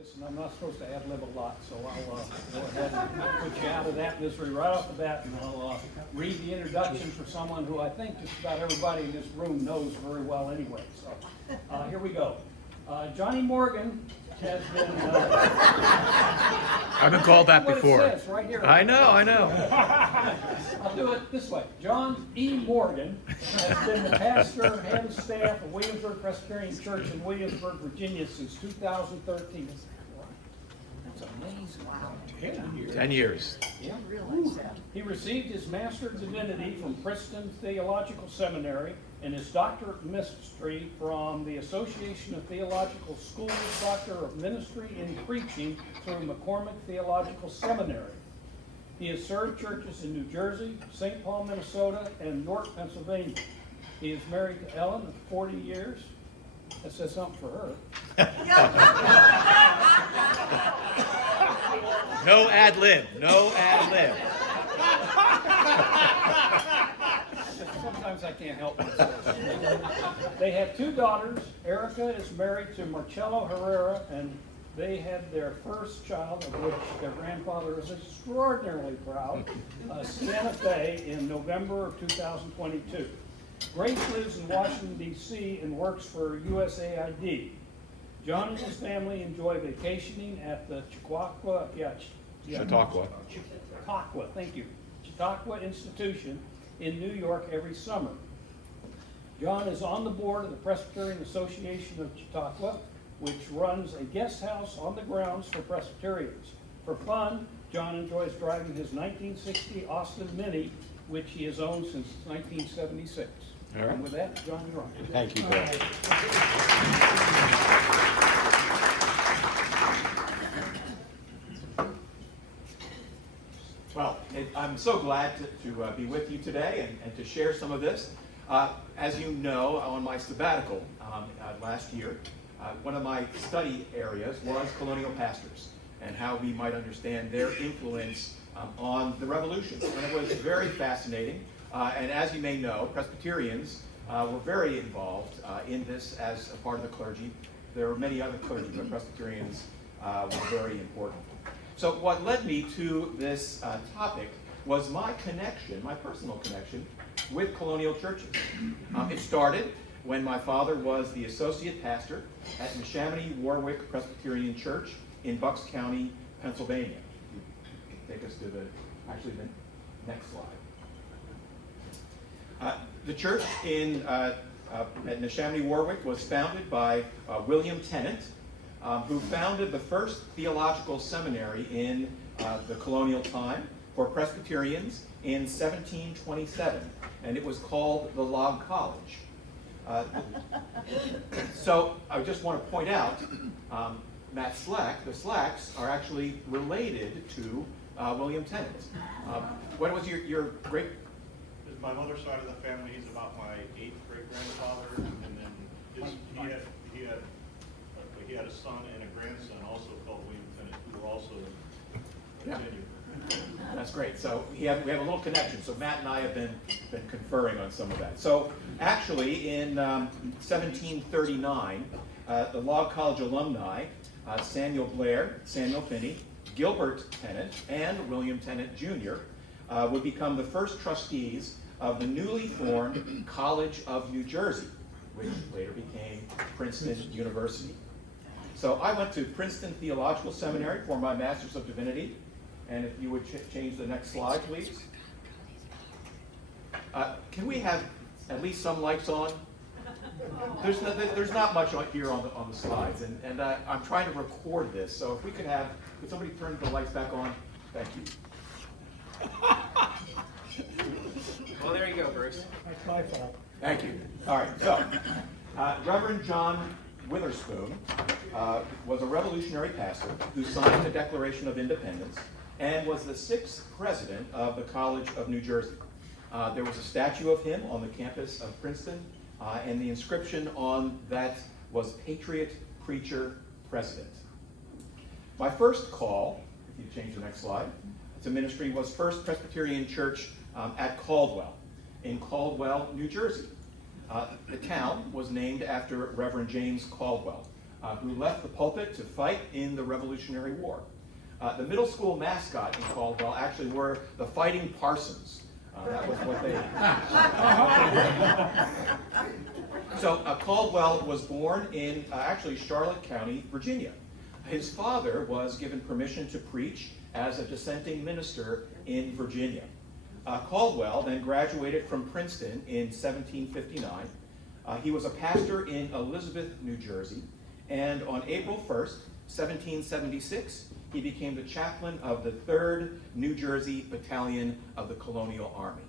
this, and I'm not supposed to ad-lib a lot, so I'll go ahead and put you out of that misery right off the bat, and I'll read the introduction for someone who I think just about everybody in this room knows very well anyway. So here we go. Johnny Morgan has been... I've been called that before. It says right here. I know. I'll do it this way. John E. Morgan has been the pastor, head of staff of Williamsburg Presbyterian Church in Williamsburg, Virginia since 2013. That's amazing. Wow. 10 years. 10 years. Yeah. He received his Master of Divinity from Princeton Theological Seminary and his Doctorate of Ministry from the Association of Theological Schools Doctor of Ministry in Preaching through McCormick Theological Seminary. He has served churches in New Jersey, St. Paul, Minnesota, and York, Pennsylvania. He is married to Ellen of 40 years. That says something for her. No ad lib. No ad lib. Sometimes I can't help myself. They have two daughters. Erica is married to Marcello Herrera, and they had their first child, of which their grandfather is extraordinarily proud, Santa Fe, in November of 2022. Grace lives in Washington, D.C. and works for USAID. John and his family enjoy vacationing at the Chautauqua Institution in New York every summer. John is on the board of the Presbyterian Association of Chautauqua, which runs a guest house on the grounds for Presbyterians. For fun, John enjoys driving his 1960 Austin Mini, which he has owned since 1976. All right. And with that, John, you're on. Thank you, Bill. Well, I'm so glad to be with you today and to share some of this. As you know, on my sabbatical last year, one of my study areas was colonial pastors and how we might understand their influence on the revolution. And it was very fascinating. And as you may know, Presbyterians were very involved in this as a part of the clergy. There were many other clergy, but Presbyterians were very important. So what led me to this topic was my connection, my personal connection, with colonial churches. It started when my father was the associate pastor at Neshaminy Warwick Presbyterian Church in Bucks County, Pennsylvania. Take us to the next slide. The church at Neshaminy Warwick was founded by William Tennant, who founded the first theological seminary in the colonial time for Presbyterians in 1727, and it was called the Log College. So I just want to point out, Matt Slack, the Slacks are actually related to William Tennant. What was your great? My mother's side of the family, he's about my 8th great-grandfather, and then he had a son and a grandson also called William Tennant, who were also continued. That's great. So we have a little connection. So Matt and I have been conferring on some of that. So actually in 1739, the Log College alumni, Samuel Blair, Samuel Finney, Gilbert Tennant, and William Tennant Jr. Would become the first trustees of the newly formed College of New Jersey, which later became Princeton University. So I went to Princeton Theological Seminary for my Master's of Divinity. And if you would change the next slide, please. Can we have at least some lights on? There's not much here on the slides, and I'm trying to record this. So if we could somebody turn the lights back on? Thank you. Well, there you go, Bruce. That's my fault. Thank you. All right, so Reverend John Witherspoon was a revolutionary pastor who signed the Declaration of Independence and was the 6th president of the College of New Jersey. There was a statue of him on the campus of Princeton, and the inscription on that was Patriot Preacher President. My first call, if you change the next slide, to ministry was First Presbyterian Church at Caldwell, in Caldwell, New Jersey. The town was named after Reverend James Caldwell, who left the pulpit to fight in the Revolutionary War. The middle school mascot in Caldwell actually were the Fighting Parsons. That was what they... So Caldwell was born in actually Charlotte County, Virginia. His father was given permission to preach as a dissenting minister in Virginia. Caldwell then graduated from Princeton in 1759. He was a pastor in Elizabeth, New Jersey, and on April 1st, 1776, he became the chaplain of the 3rd New Jersey Battalion of the Colonial Army.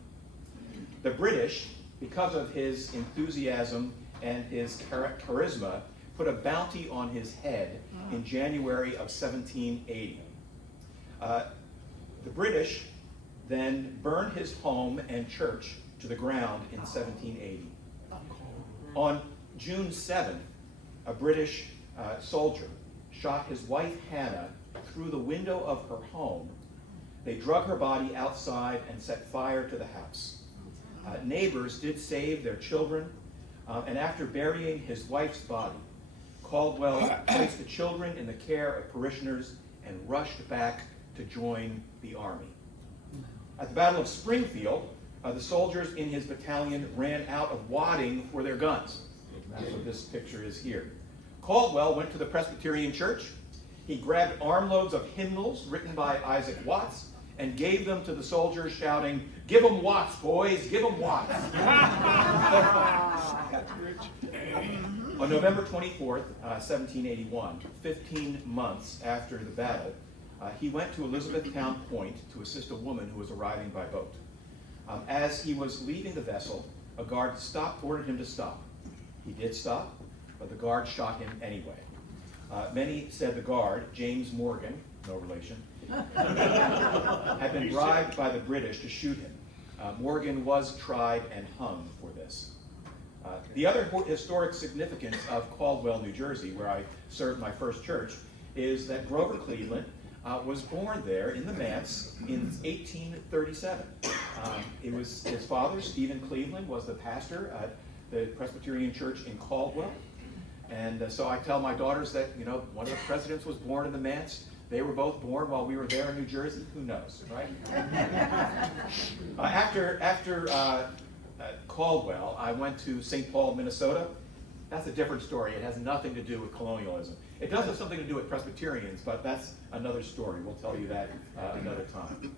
The British, because of his enthusiasm and his charisma, put a bounty on his head in January of 1780. The British then burned his home and church to the ground in 1780. On June 7th, a British soldier shot his wife Hannah through the window of her home. They drug her body outside and set fire to the house. Neighbors did save their children, and after burying his wife's body, Caldwell placed the children in the care of parishioners and rushed back to join the army. At the Battle of Springfield, the soldiers in his battalion ran out of wadding for their guns. That's what this picture is here. Caldwell went to the Presbyterian Church. He grabbed armloads of hymnals written by Isaac Watts and gave them to the soldiers, shouting, "Give 'em Watts, boys, give 'em Watts." On November 24th, 1781, 15 months after the battle, he went to Elizabethtown Point to assist a woman who was arriving by boat. As he was leaving the vessel, a guard ordered him to stop. He did stop, but the guard shot him anyway. Many said the guard, James Morgan, no relation, had been bribed by the British to shoot him. Morgan was tried and hung for this. The other historic significance of Caldwell, New Jersey, where I served my first church, is that Grover Cleveland was born there in the manse in 1837. It was his father, Stephen Cleveland, was the pastor at the Presbyterian Church in Caldwell. And so I tell my daughters that, one of the presidents was born in the manse. They were both born while we were there in New Jersey. Who knows, right? After Caldwell, I went to St. Paul, Minnesota. That's a different story. It has nothing to do with colonialism. It does have something to do with Presbyterians, but that's another story. We'll tell you that another time.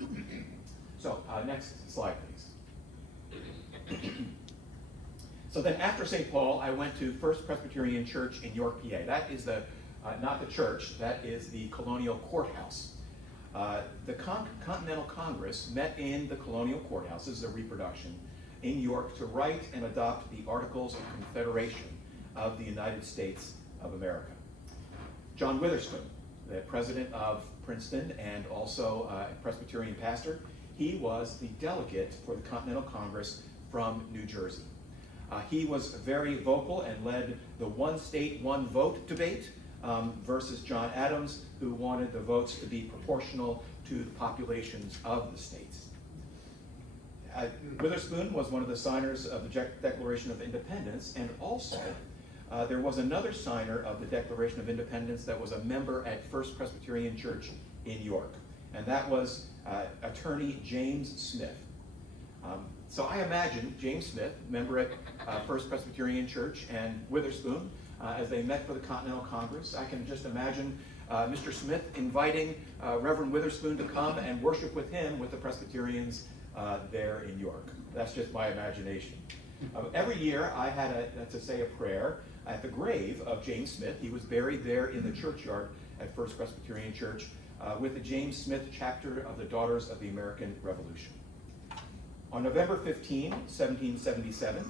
So next slide, please. So then after St. Paul, I went to First Presbyterian Church in York, PA. That is not the church, that is the colonial courthouse. The Continental Congress met in the colonial courthouse, this is a reproduction, in York to write and adopt the Articles of Confederation of the United States of America. John Witherspoon, the president of Princeton and also a Presbyterian pastor, he was the delegate for the Continental Congress from New Jersey. He was very vocal and led the one state, one vote debate versus John Adams, who wanted the votes to be proportional to the populations of the states. Witherspoon was one of the signers of the Declaration of Independence, and also there was another signer of the Declaration of Independence that was a member at First Presbyterian Church in York, and that was attorney James Smith. So I imagine James Smith, member at First Presbyterian Church, and Witherspoon, as they met for the Continental Congress. I can just imagine Mr. Smith inviting Reverend Witherspoon to come and worship with him with the Presbyterians there in York. That's just my imagination. Every year I had to say a prayer at the grave of James Smith. He was buried there in the churchyard at First Presbyterian Church with the James Smith chapter of the Daughters of the American Revolution. On November 15, 1777,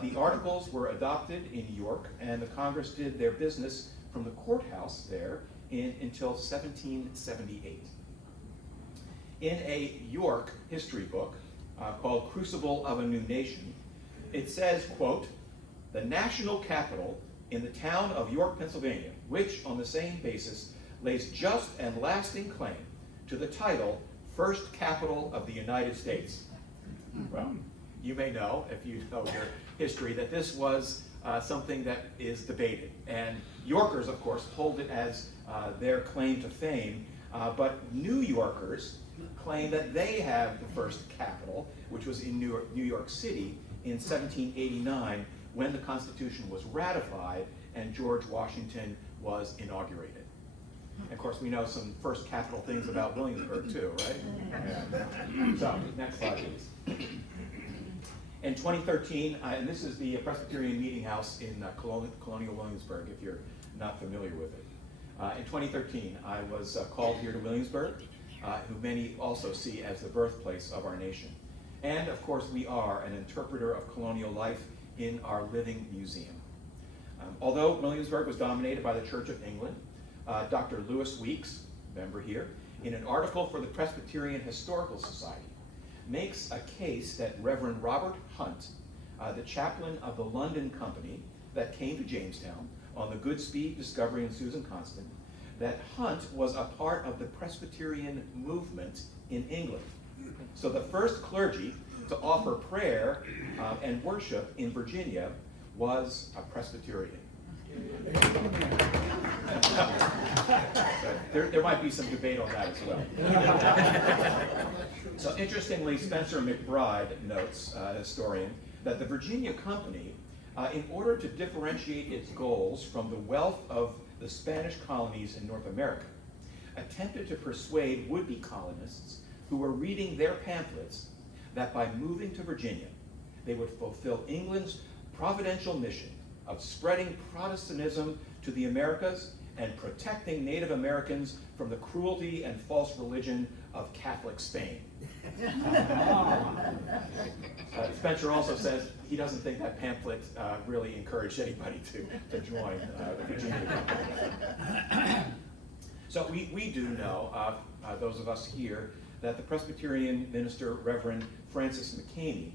the Articles were adopted in York, and the Congress did their business from the courthouse there until 1778. In a York history book called Crucible of a New Nation, it says, quote, "The national capital in the town of York, Pennsylvania, which on the same basis lays just and lasting claim to the title First Capital of the United States." Well, you may know, if you know your history, that this was something that is debated. And Yorkers, of course, hold it as their claim to fame, but New Yorkers claim that they have the first capital, which was in New York City in 1789 when the Constitution was ratified and George Washington was inaugurated. And of course, we know some first capital things about Williamsburg too, right? Yeah. So, next slide, please. In 2013, and this is the Presbyterian Meeting House in Colonial Williamsburg, if you're not familiar with it. In 2013, I was called here to Williamsburg, who many also see as the birthplace of our nation. And of course, we are an interpreter of colonial life in our living museum. Although Williamsburg was dominated by the Church of England, Dr. Lewis Weeks, member here, in an article for the Presbyterian Historical Society, makes a case that Reverend Robert Hunt, the chaplain of the London Company that came to Jamestown on the Goodspeed, Discovery, and Susan Constant, that Hunt was a part of the Presbyterian movement in England. So the first clergy to offer prayer and worship in Virginia was a Presbyterian. There might be some debate on that as well. So interestingly, Spencer McBride notes, historian, that the Virginia Company, in order to differentiate its goals from the wealth of the Spanish colonies in North America, attempted to persuade would-be colonists who were reading their pamphlets that by moving to Virginia, they would fulfill England's providential mission of spreading Protestantism to the Americas and protecting Native Americans from the cruelty and false religion of Catholic Spain. Spencer also says he doesn't think that pamphlet really encouraged anybody to join the Virginia Company. So we do know, those of us here, that the Presbyterian minister, Reverend Francis McCamey,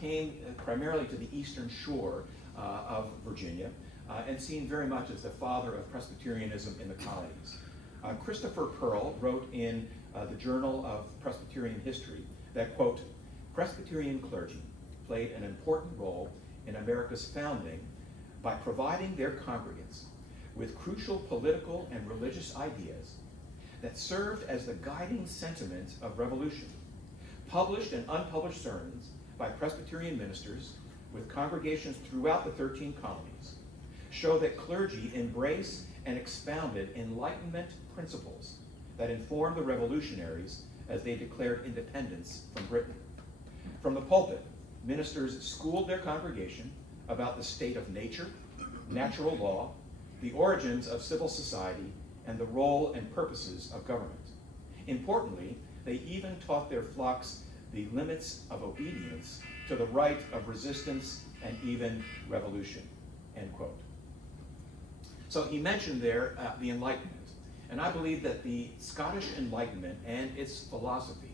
came primarily to the eastern shore of Virginia, and seen very much as the father of Presbyterianism in the colonies. Christopher Pearl wrote in the Journal of Presbyterian History that, quote, Presbyterian clergy played an important role in America's founding by providing their congregants with crucial political and religious ideas that served as the guiding sentiment of revolution. Published and unpublished sermons by Presbyterian ministers with congregations throughout the 13 colonies show that clergy embraced and expounded Enlightenment principles that informed the revolutionaries as they declared independence from Britain. From the pulpit, ministers schooled their congregation about the state of nature, natural law, the origins of civil society, and the role and purposes of government. Importantly, they even taught their flocks the limits of obedience to the right of resistance and even revolution, end quote. So he mentioned there the Enlightenment, and I believe that the Scottish Enlightenment and its philosophy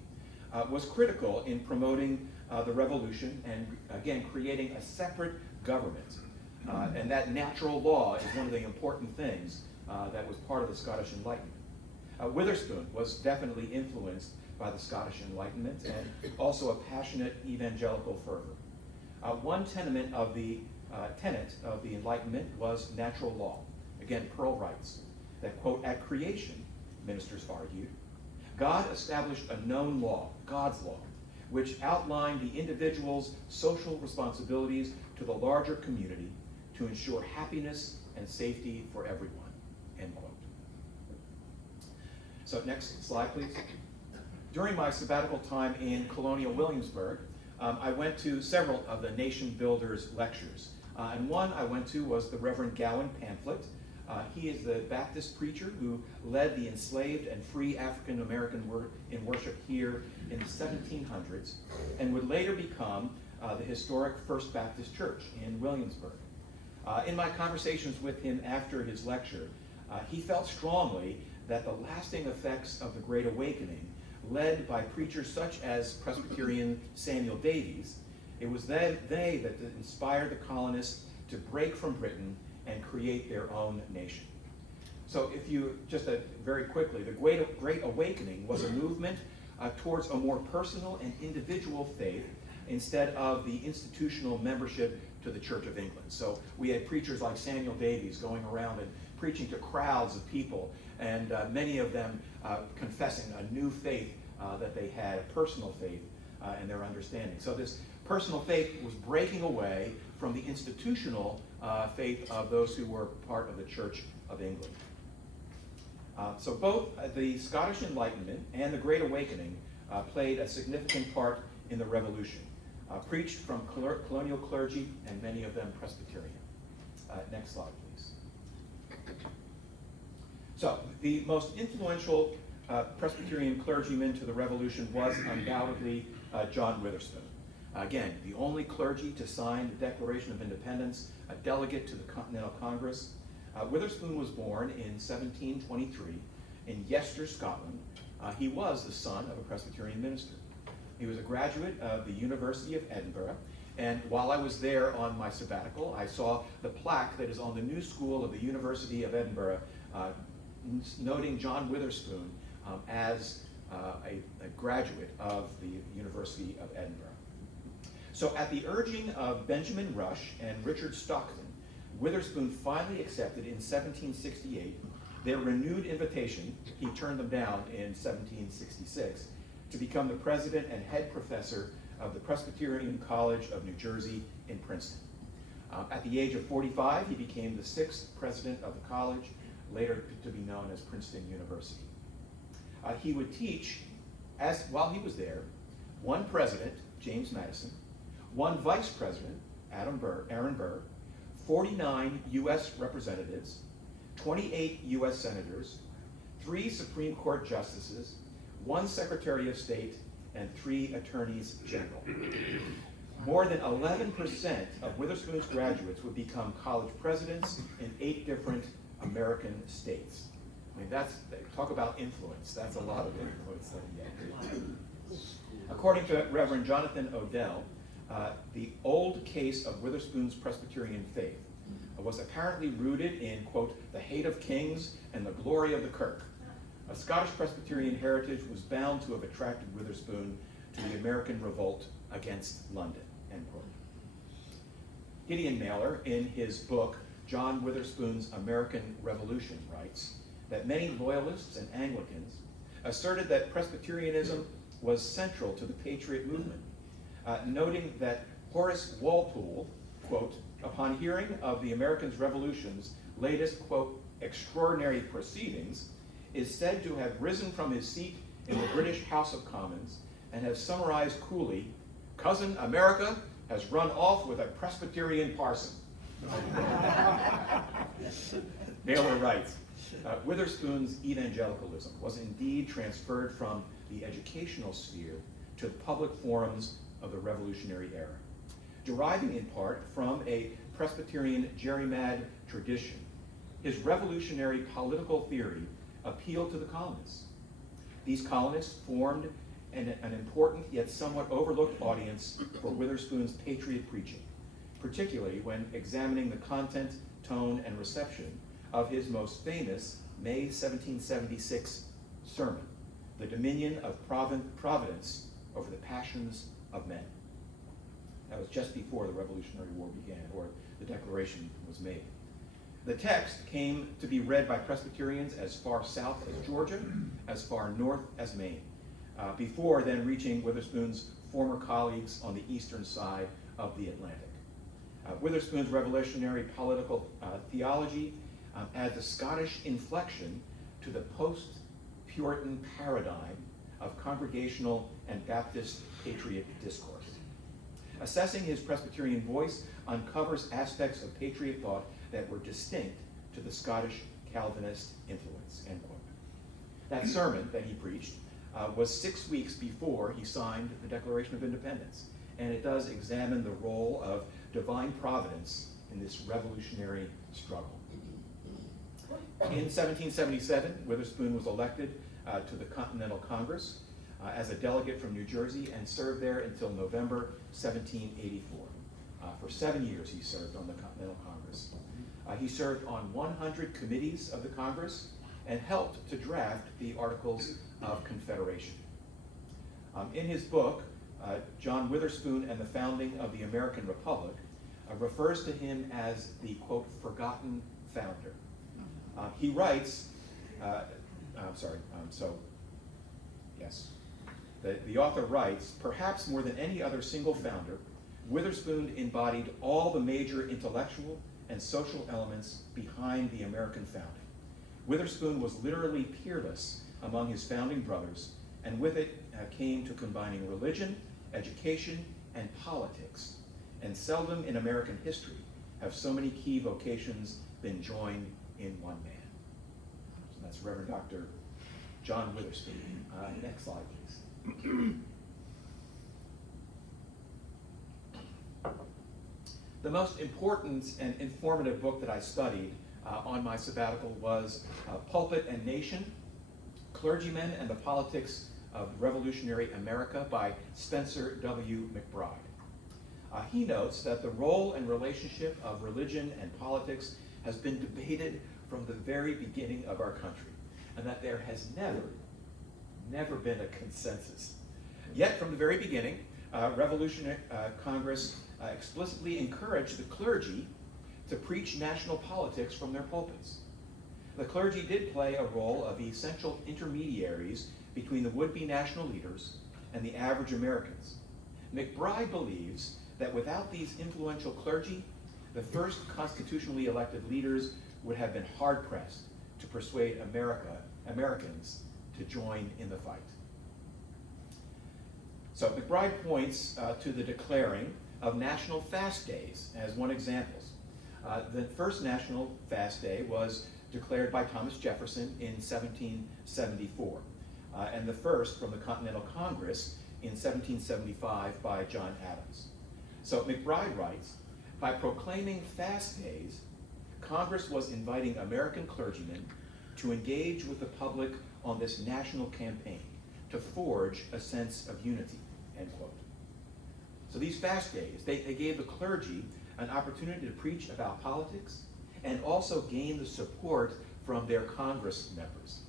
was critical in promoting the revolution and, again, creating a separate government. And that natural law is one of the important things that was part of the Scottish Enlightenment. Witherspoon was definitely influenced by the Scottish Enlightenment and also a passionate evangelical fervor. One tenet of the Enlightenment was natural law. Again, Pearl writes that, quote, at creation, ministers argued, God established a known law, God's law, which outlined the individual's social responsibilities to the larger community to ensure happiness and safety for everyone, end quote. So next slide, please. During my sabbatical time in Colonial Williamsburg, I went to several of the Nation Builders lectures. And one I went to was the Reverend Gowan pamphlet. He is the Baptist preacher who led the enslaved and free African American in worship here in the 1700s and would later become the historic First Baptist Church in Williamsburg. In my conversations with him after his lecture, he felt strongly that the lasting effects of the Great Awakening, led by preachers such as Presbyterian Samuel Davies, it was they that inspired the colonists to break from Britain and create their own nation. So if you, very quickly, the Great Awakening was a movement towards a more personal and individual faith instead of the institutional membership to the Church of England. So we had preachers like Samuel Davies going around and preaching to crowds of people, and many of them confessing a new faith that they had, a personal faith in their understanding. So this personal faith was breaking away from the institutional faith of those who were part of the Church of England. So both the Scottish Enlightenment and the Great Awakening played a significant part in the Revolution, preached from colonial clergy and many of them Presbyterian. Next slide, please. So the most influential Presbyterian clergyman to the Revolution was undoubtedly John Witherspoon. Again, the only clergy to sign the Declaration of Independence, a delegate to the Continental Congress. Witherspoon was born in 1723 in Yester, Scotland. He was the son of a Presbyterian minister. He was a graduate of the University of Edinburgh, and while I was there on my sabbatical, I saw the plaque that is on the new school of the University of Edinburgh noting John Witherspoon as a graduate of the University of Edinburgh. So at the urging of Benjamin Rush and Richard Stockton, Witherspoon finally accepted in 1768 their renewed invitation, he turned them down in 1766, to become the president and head professor of the Presbyterian College of New Jersey in Princeton. At the age of 45, he became the 6th president of the college, later to be known as Princeton University. He would teach, while he was there, one president, James Madison, one vice president, Aaron Burr, 49 U.S. representatives, 28 U.S. senators, 3 Supreme Court justices, 1 Secretary of State, and 3 attorneys general. More than 11% of Witherspoon's graduates would become college presidents in 8 different American states. I mean, talk about influence. That's a lot of influence that he had. According to Reverend Jonathan Odell, the old case of Witherspoon's Presbyterian faith was apparently rooted in, quote, the hate of kings and the glory of the kirk. A Scottish Presbyterian heritage was bound to have attracted Witherspoon to the American revolt against London, end quote. Gideon Mailer, in his book, John Witherspoon's American Revolution, writes that many loyalists and Anglicans asserted that Presbyterianism was central to the Patriot movement, noting that Horace Walpole, quote, upon hearing of the American Revolution's latest, quote, extraordinary proceedings, is said to have risen from his seat in the British House of Commons and have summarized coolly, "Cousin America has run off with a Presbyterian parson." Mailer writes, Witherspoon's evangelicalism was indeed transferred from the educational sphere to the public forums of the Revolutionary era, deriving in part from a Presbyterian gerrymad tradition. His revolutionary political theory appealed to the colonists. These colonists formed an important yet somewhat overlooked audience for Witherspoon's patriot preaching, particularly when examining the content, tone, and reception of his most famous May 1776 sermon, "The Dominion of Providence over the Passions of Men." That was just before the Revolutionary War began, or the Declaration was made. The text came to be read by Presbyterians as far south as Georgia, as far north as Maine, before then reaching Witherspoon's former colleagues on the eastern side of the Atlantic. Witherspoon's revolutionary political theology adds a Scottish inflection to the post-Puritan paradigm of congregational and Baptist patriot discourse. Assessing his Presbyterian voice uncovers aspects of patriot thought that were distinct to the Scottish Calvinist influence, end quote. That sermon that he preached was 6 weeks before he signed the Declaration of Independence, and it does examine the role of divine providence in this revolutionary struggle. In 1777, Witherspoon was elected to the Continental Congress as a delegate from New Jersey and served there until November 1784. For 7 years he served on the Continental Congress. He served on 100 committees of the Congress and helped to draft the Articles of Confederation. In his book, John Witherspoon and the founding of the American Republic, refers to him as the, quote, forgotten founder. He writes, the author writes, perhaps more than any other single founder, Witherspoon embodied all the major intellectual and social elements behind the American founding. Witherspoon was literally peerless among his founding brothers, and with it came to combining religion, education, and politics. And seldom in American history have so many key vocations been joined in one man. So that's Reverend Dr. John Witherspoon. Next slide, please. The most important and informative book that I studied on my sabbatical was Pulpit and Nation, Clergymen and the Politics of Revolutionary America by Spencer W. McBride. He notes that the role and relationship of religion and politics has been debated from the very beginning of our country, and that there has never been a consensus. Yet from the very beginning, Revolutionary Congress explicitly encouraged the clergy to preach national politics from their pulpits. The clergy did play a role of essential intermediaries between the would-be national leaders and the average Americans. McBride believes that without these influential clergy, the first constitutionally elected leaders would have been hard-pressed to persuade Americans to join in the fight. So McBride points to the declaring of national fast days as one example. The first national fast day was declared by Thomas Jefferson in 1774, and the first from the Continental Congress in 1775 by John Adams. So McBride writes, by proclaiming fast days, Congress was inviting American clergymen to engage with the public on this national campaign to forge a sense of unity, end quote. So these fast days, they gave the clergy an opportunity to preach about politics and also gain the support from their Congress members.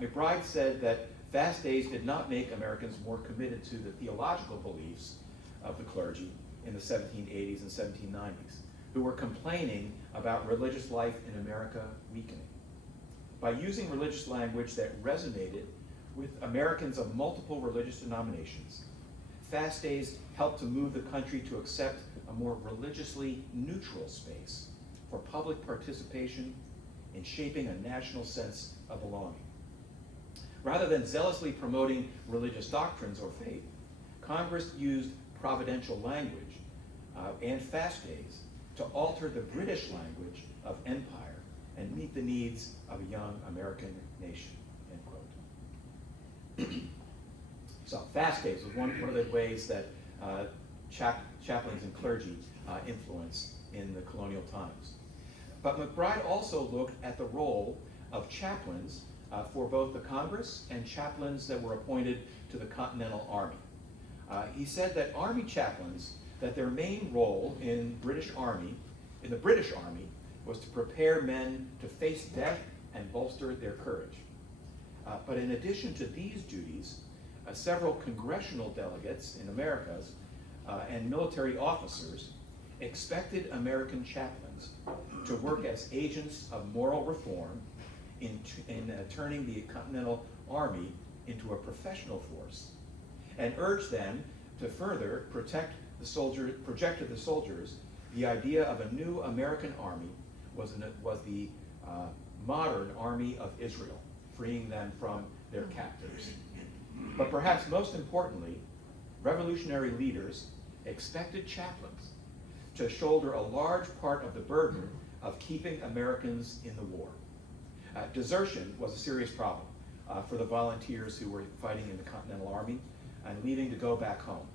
McBride said that fast days did not make Americans more committed to the theological beliefs of the clergy in the 1780s and 1790s, who were complaining about religious life in America weakening. By using religious language that resonated with Americans of multiple religious denominations, fast days helped to move the country to accept a more religiously neutral space for public participation in shaping a national sense of belonging. Rather than zealously promoting religious doctrines or faith, Congress used providential language and fast days to alter the British language of empire and meet the needs of a young American nation, end quote. So fast days was one of the ways that chaplains and clergy influenced in the colonial times. But McBride also looked at the role of chaplains for both the Congress and chaplains that were appointed to the Continental Army. He said that Army chaplains, that their main role in the British Army was to prepare men to face death and bolster their courage. But in addition to these duties, several congressional delegates in Americas and military officers expected American chaplains to work as agents of moral reform in turning the Continental Army into a professional force, and urged them to further project to the soldiers the idea of a new American army was the modern army of Israel, freeing them from their captors. But perhaps most importantly, revolutionary leaders expected chaplains to shoulder a large part of the burden of keeping Americans in the war. Desertion was a serious problem for the volunteers who were fighting in the Continental Army and leaving to go back home.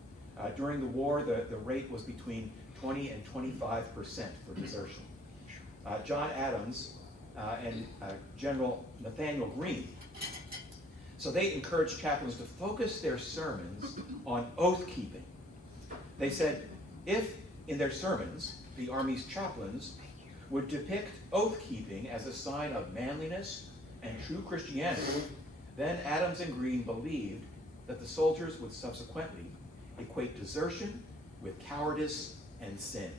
During the war, the rate was between 20 and 25% for desertion. John Adams and General Nathaniel Greene, so they encouraged chaplains to focus their sermons on oath-keeping. They said, if in their sermons, the Army's chaplains would depict oath-keeping as a sign of manliness and true Christianity, then Adams and Greene believed that the soldiers would subsequently equate desertion with cowardice and sin.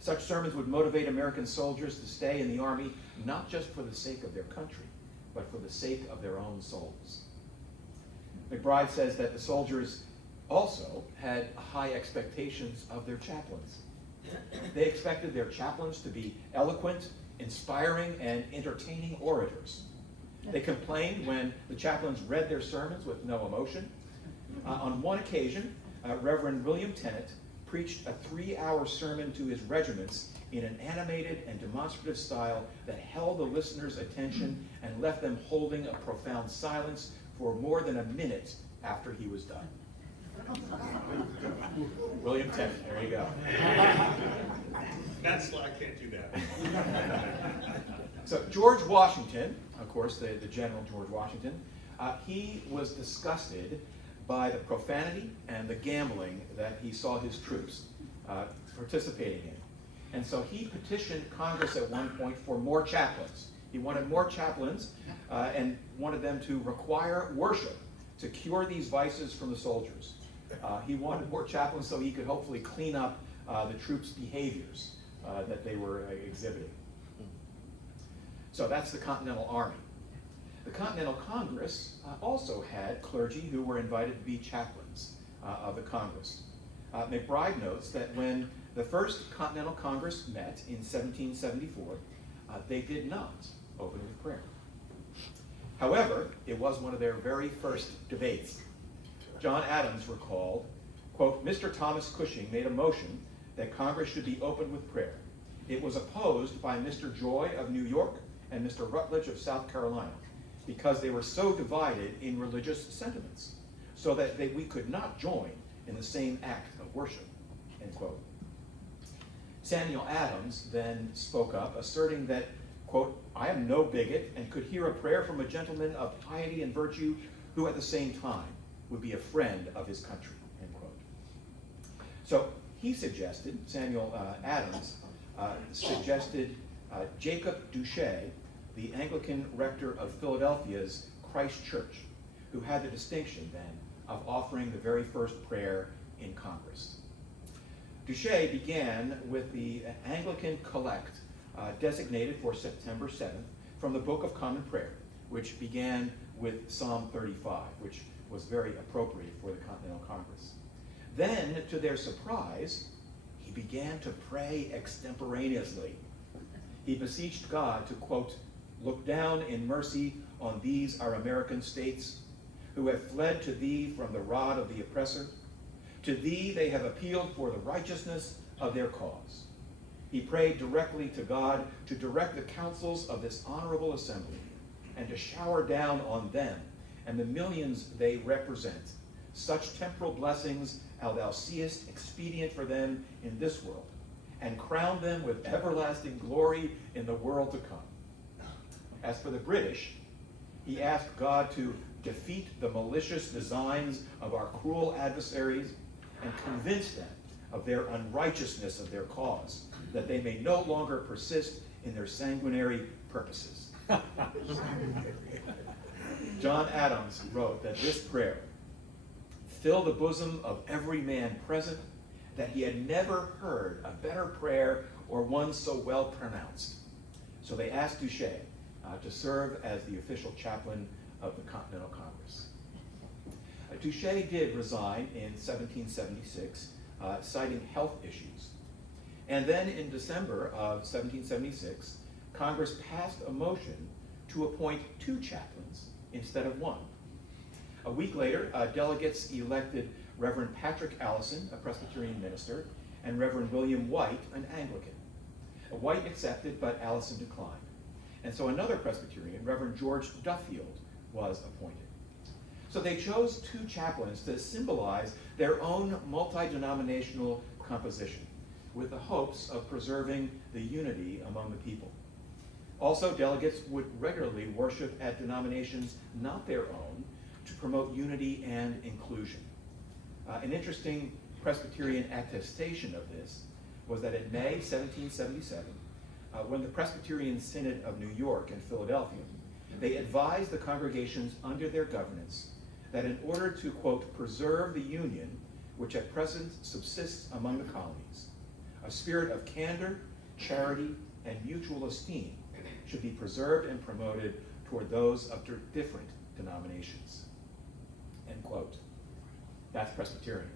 Such sermons would motivate American soldiers to stay in the Army not just for the sake of their country, but for the sake of their own souls. McBride says that the soldiers also had high expectations of their chaplains. They expected their chaplains to be eloquent, inspiring, and entertaining orators. They complained when the chaplains read their sermons with no emotion. On one occasion, Reverend William Tennant preached a 3-hour sermon to his regiments in an animated and demonstrative style that held the listeners' attention and left them holding a profound silence for more than a minute after he was done. William Tennant, there you go. That's why I can't do that. So George Washington, of course, the General George Washington, he was disgusted by the profanity and the gambling that he saw his troops participating in. And so he petitioned Congress at one point for more chaplains. He wanted more chaplains and wanted them to require worship to cure these vices from the soldiers. He wanted more chaplains so he could hopefully clean up the troops' behaviors that they were exhibiting. So that's the Continental Army. The Continental Congress also had clergy who were invited to be chaplains of the Congress. McBride notes that when the first Continental Congress met in 1774, they did not open with prayer. However, it was one of their very first debates. John Adams recalled, quote, Mr. Thomas Cushing made a motion that Congress should be opened with prayer. It was opposed by Mr. Joy of New York and Mr. Rutledge of South Carolina because they were so divided in religious sentiments, so that we could not join in the same act of worship, end quote. Samuel Adams then spoke up, asserting that, quote, I am no bigot and could hear a prayer from a gentleman of piety and virtue who at the same time would be a friend of his country, end quote. So he suggested, Samuel Adams suggested Jacob Duché, the Anglican rector of Philadelphia's Christ Church, who had the distinction then of offering the very first prayer in Congress. Duché began with the Anglican Collect designated for September 7th from the Book of Common Prayer, which began with Psalm 35, which was very appropriate for the Continental Congress. Then, to their surprise, he began to pray extemporaneously. He beseeched God to, quote, look down in mercy on these our American states, who have fled to thee from the rod of the oppressor. To thee they have appealed for the righteousness of their cause. He prayed directly to God to direct the counsels of this honorable assembly and to shower down on them and the millions they represent such temporal blessings as thou seest expedient for them in this world, and crown them with everlasting glory in the world to come. As for the British, he asked God to defeat the malicious designs of our cruel adversaries and convince them of their unrighteousness of their cause, that they may no longer persist in their sanguinary purposes. John Adams wrote that this prayer filled the bosom of every man present, that he had never heard a better prayer or one so well pronounced. So they asked Duché to serve as the official chaplain of the Continental Congress. Duché did resign in 1776, citing health issues. And then in December of 1776, Congress passed a motion to appoint 2 chaplains instead of 1. A week later, delegates elected Reverend Patrick Allison, a Presbyterian minister, and Reverend William White, an Anglican. White accepted, but Allison declined. And so another Presbyterian, Reverend George Duffield, was appointed. So they chose 2 chaplains to symbolize their own multi-denominational composition, with the hopes of preserving the unity among the people. Also, delegates would regularly worship at denominations not their own to promote unity and inclusion. An interesting Presbyterian attestation of this was that in May 1777, when the Presbyterian Synod of New York and Philadelphia, they advised the congregations under their governance that in order to, quote, preserve the union which at present subsists among the colonies, a spirit of candor, charity, and mutual esteem should be preserved and promoted toward those of different denominations. End quote. That's Presbyterian.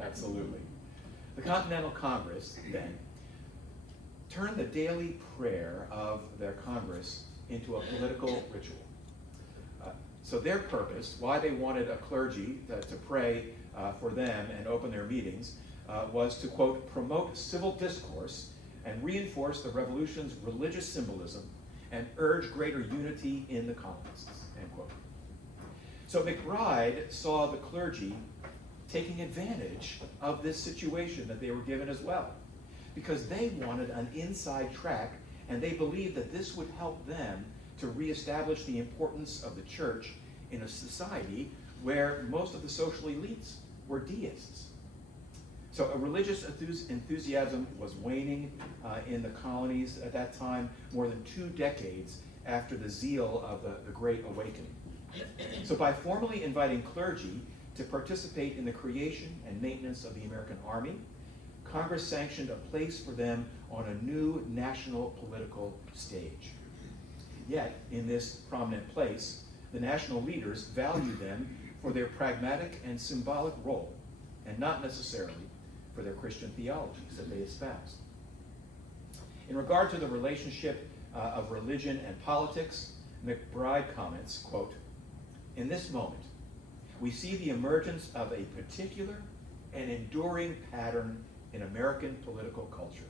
Absolutely. The Continental Congress, then, turned the daily prayer of their Congress into a political ritual. So their purpose, why they wanted a clergy to pray for them and open their meetings, was to, quote, promote civil discourse and reinforce the revolution's religious symbolism and urge greater unity in the colonists, end quote. So McBride saw the clergy taking advantage of this situation that they were given as well, because they wanted an inside track, and they believed that this would help them to reestablish the importance of the church in a society where most of the social elites were deists. So a religious enthusiasm was waning in the colonies at that time, more than 2 decades after the zeal of the Great Awakening. So by formally inviting clergy to participate in the creation and maintenance of the American Army, Congress sanctioned a place for them on a new national political stage. Yet, in this prominent place, the national leaders valued them for their pragmatic and symbolic role, and not necessarily for their Christian theologies that they espoused. In regard to the relationship of religion and politics, McBride comments, quote, "In this moment, we see the emergence of a particular and enduring pattern in American political culture.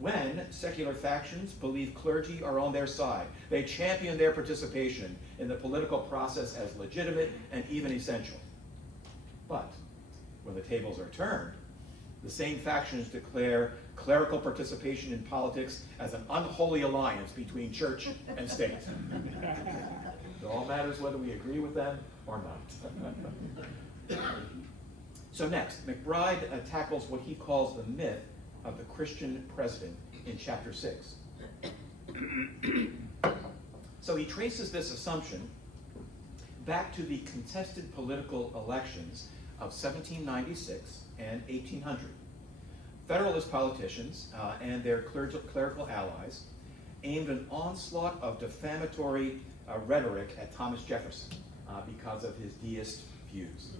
When secular factions believe clergy are on their side, they champion their participation in the political process as legitimate and even essential. But when the tables are turned, the same factions declare clerical participation in politics as an unholy alliance between church and state. It all matters whether we agree with them or not." So next, McBride tackles what he calls the myth of the Christian president in chapter 6. So he traces this assumption back to the contested political elections of 1796 and 1800. Federalist politicians and their clerical allies aimed an onslaught of defamatory rhetoric at Thomas Jefferson because of his deist views.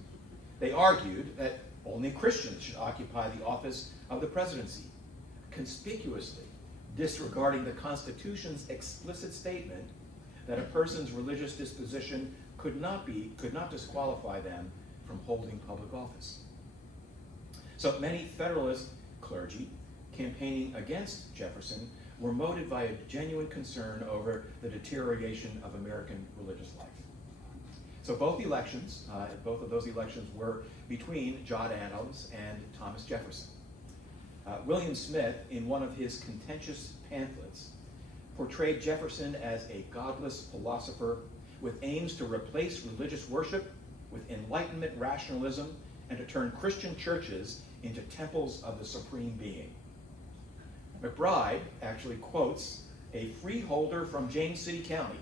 They argued that only Christians should occupy the office of the presidency, conspicuously disregarding the Constitution's explicit statement that a person's religious disposition could not disqualify them from holding public office. So many Federalist clergy campaigning against Jefferson were motivated by a genuine concern over the deterioration of American religious life. So both of those elections were between John Adams and Thomas Jefferson. William Smith, in one of his contentious pamphlets, portrayed Jefferson as a godless philosopher with aims to replace religious worship with Enlightenment rationalism and to turn Christian churches into temples of the Supreme Being. McBride actually quotes a freeholder from James City County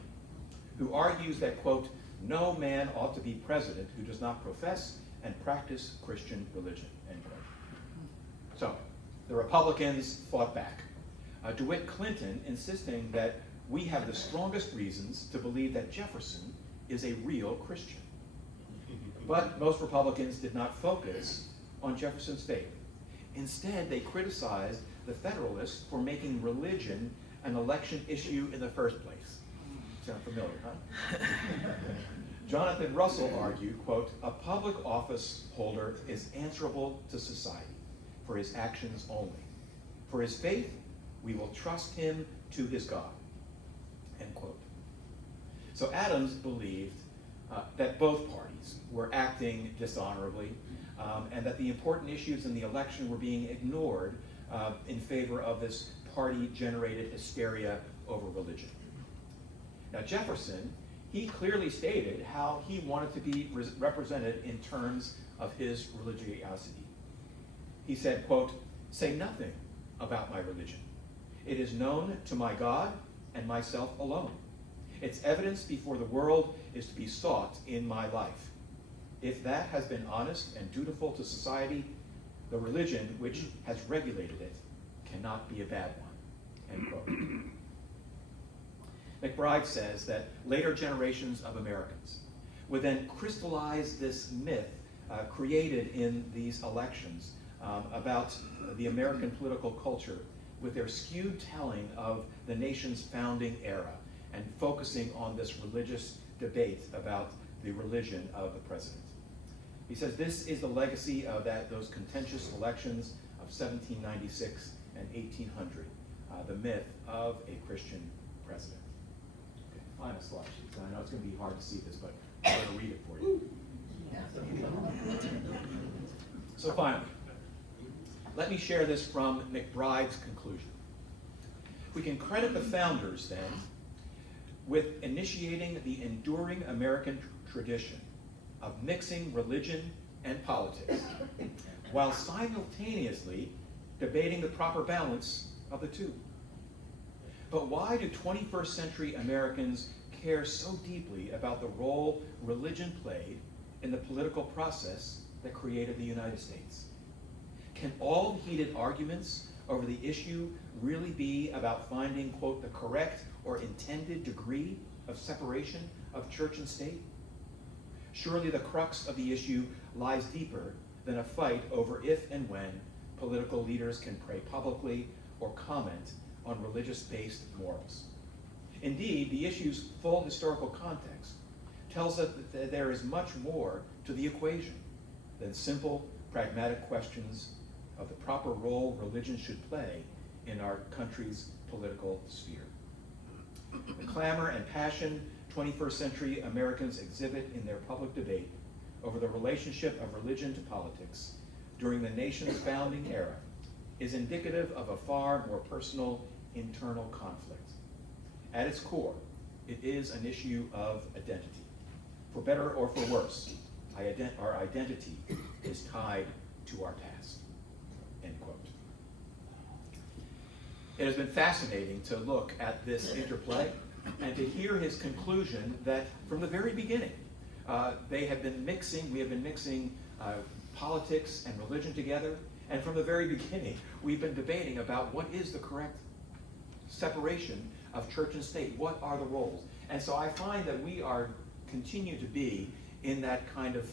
who argues that, quote, "No man ought to be president who does not profess and practice Christian religion," end quote. So, the Republicans fought back. DeWitt Clinton insisting that we have the strongest reasons to believe that Jefferson is a real Christian. But most Republicans did not focus on Jefferson's faith. Instead, they criticized the Federalists for making religion an election issue in the first place. Sound familiar, huh? Jonathan Russell argued, quote, "A public office holder is answerable to society for his actions only. For his faith, we will trust him to his God," end quote. So Adams believed that both parties were acting dishonorably and that the important issues in the election were being ignored in favor of this party-generated hysteria over religion. Now Jefferson, he clearly stated how he wanted to be represented in terms of his religiosity. He said, quote, "Say nothing about my religion. It is known to my God and myself alone. Its evidence before the world is to be sought in my life. If that has been honest and dutiful to society, the religion which has regulated it cannot be a bad one, end quote. McBride says that later generations of Americans would then crystallize this myth created in these elections about the American political culture with their skewed telling of the nation's founding era and focusing on this religious debate about the religion of the president. He says this is the legacy of those contentious elections of 1796 and 1800, the myth of a Christian president. Okay, final slide, sheet. I know it's going to be hard to see this, but I'm going to read it for you. So finally, let me share this from McBride's conclusion. We can credit the founders, then, with initiating the enduring American tradition of mixing religion and politics, while simultaneously debating the proper balance of the two. But why do 21st century Americans care so deeply about the role religion played in the political process that created the United States? Can all the heated arguments over the issue really be about finding, quote, the correct or intended degree of separation of church and state? Surely the crux of the issue lies deeper than a fight over if and when political leaders can pray publicly or comment on religious-based morals. Indeed, the issue's full historical context tells us that there is much more to the equation than simple, pragmatic questions of the proper role religion should play in our country's political sphere. The clamor and passion 21st century Americans exhibit in their public debate over the relationship of religion to politics during the nation's founding era is indicative of a far more personal internal conflict. At its core, it is an issue of identity. For better or for worse, our identity is tied to our past, end quote. It has been fascinating to look at this interplay and to hear his conclusion that from the very beginning, we have been mixing politics and religion together, and from the very beginning, we've been debating about what is the correct separation of church and state. What are the roles? And so I find that we continue to be in that kind of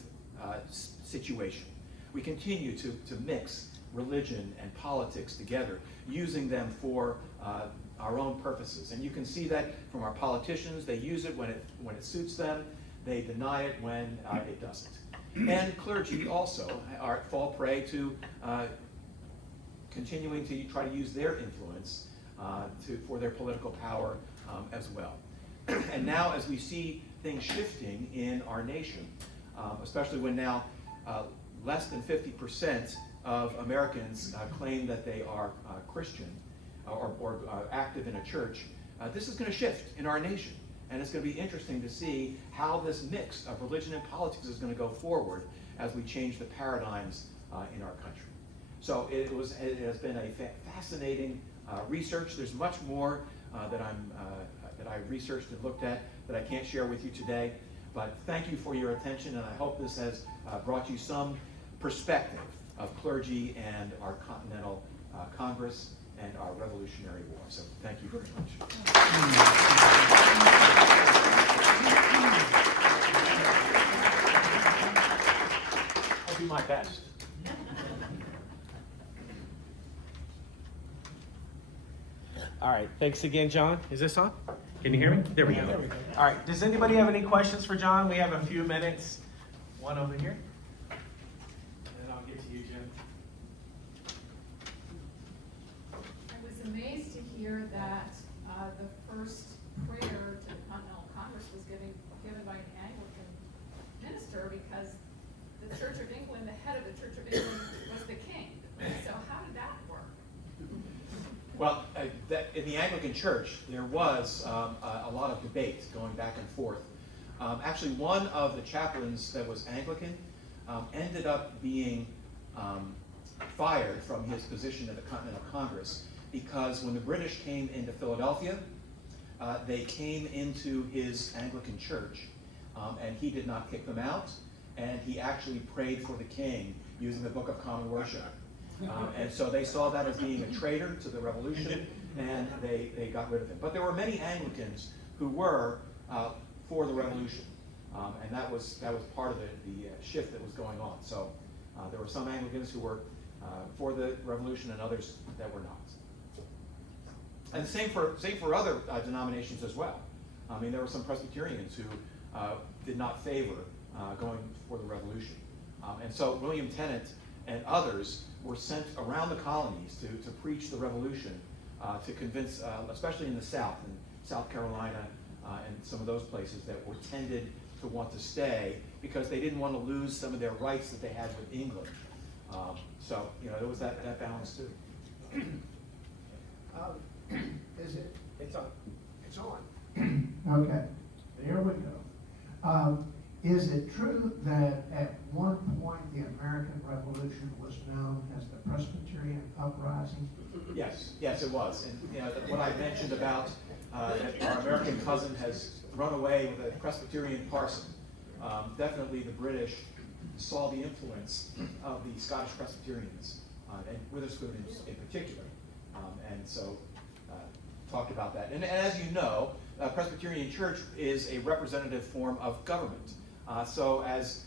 situation. We continue to mix religion and politics together, using them for our own purposes. And you can see that from our politicians. They use it when it suits them. They deny it when it doesn't. And clergy also fall prey to continuing to try to use their influence for their political power as well. And now, as we see things shifting in our nation, especially when now less than 50% of Americans claim that they are Christian or active in a church, this is going to shift in our nation. And it's going to be interesting to see how this mix of religion and politics is going to go forward as we change the paradigms in our country. So it has been a fascinating research. There's much more that I've researched and looked at that I can't share with you today. But thank you for your attention, and I hope this has brought you some perspective of clergy and our Continental Congress and our Revolutionary War. So thank you very much. I'll do my best. All right, thanks again, John. Is this on? Can you hear me? There we go. All right, does anybody have any questions for John? We have a few minutes. One over here. And then I'll get to you, Jim. I was amazed to hear that the first prayer to the Continental Congress was given by an Anglican minister, because the Church of England, the head of the Church of England, was the king. So how did that work? Well, in the Anglican Church, there was a lot of debate going back and forth. Actually, one of the chaplains that was Anglican ended up being fired from his position at the Continental Congress, because when the British came into Philadelphia, they came into his Anglican church, and he did not kick them out, and he actually prayed for the king using the Book of Common Worship. And so they saw that as being a traitor to the revolution, and they got rid of him. But there were many Anglicans who were for the revolution, and that was part of the shift that was going on. So there were some Anglicans who were for the revolution, and others that were not. And same for other denominations as well. I mean, there were some Presbyterians who did not favor going for the revolution. And so William Tennant and others were sent around the colonies to preach the revolution, to convince, especially in the South, in South Carolina and some of those places that were tended to want to stay because they didn't want to lose some of their rights that they had with England. So, you know, there was that balance too. Is it? It's on. It's on. Okay, there we go. Is it true that at one point the American Revolution was known as the Presbyterian Uprising? Yes, it was. And you know, what I mentioned about that our American cousin has run away with a Presbyterian parson. Definitely the British saw the influence of the Scottish Presbyterians, and Witherspoon in particular. And so talked about that. And as you know, Presbyterian Church is a representative form of government. So as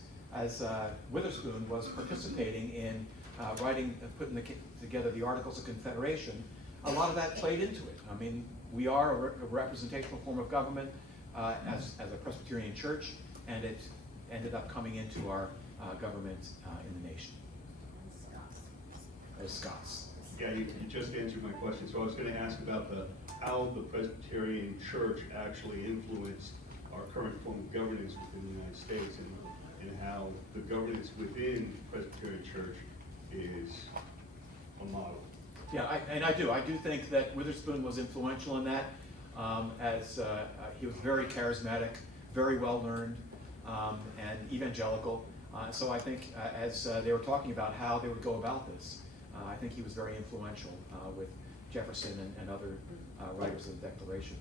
Witherspoon was participating in putting together the Articles of Confederation, a lot of that played into it. I mean, we are a representational form of government as a Presbyterian church, and it ended up coming into our government in the nation. As Scots. Yeah, you just answered my question. So I was going to ask about how the Presbyterian Church actually influenced our current form of governance within the United States, and how the governance within Presbyterian Church is a model. Yeah, I do think that Witherspoon was influential in that, as he was very charismatic, very well learned, and evangelical. So I think as they were talking about how they would go about this, I think he was very influential with Jefferson and other writers of the Declaration.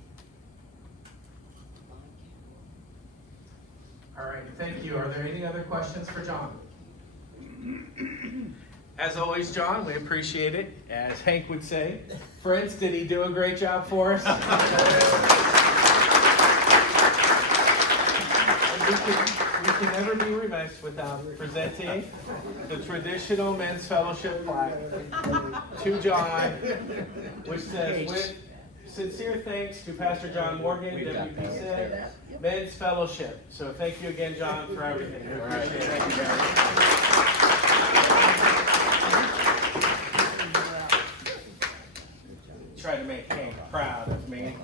All right, thank you. Are there any other questions for John? As always, John, we appreciate it. As Hank would say, friends, did he do a great job for us? We can never be remiss without presenting the traditional men's fellowship flag to John, which says, with sincere thanks to Pastor John Morgan, WPC, Men's Fellowship. So thank you again, John, for everything. All right, thank you, Gary. Try to make Hank proud of me.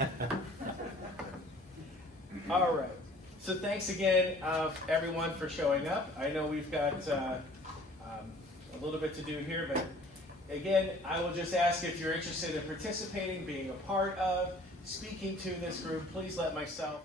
All right. So thanks again, everyone, for showing up. I know we've got a little bit to do here, but again, I will just ask if you're interested in participating, being a part of, speaking to this group, please let myself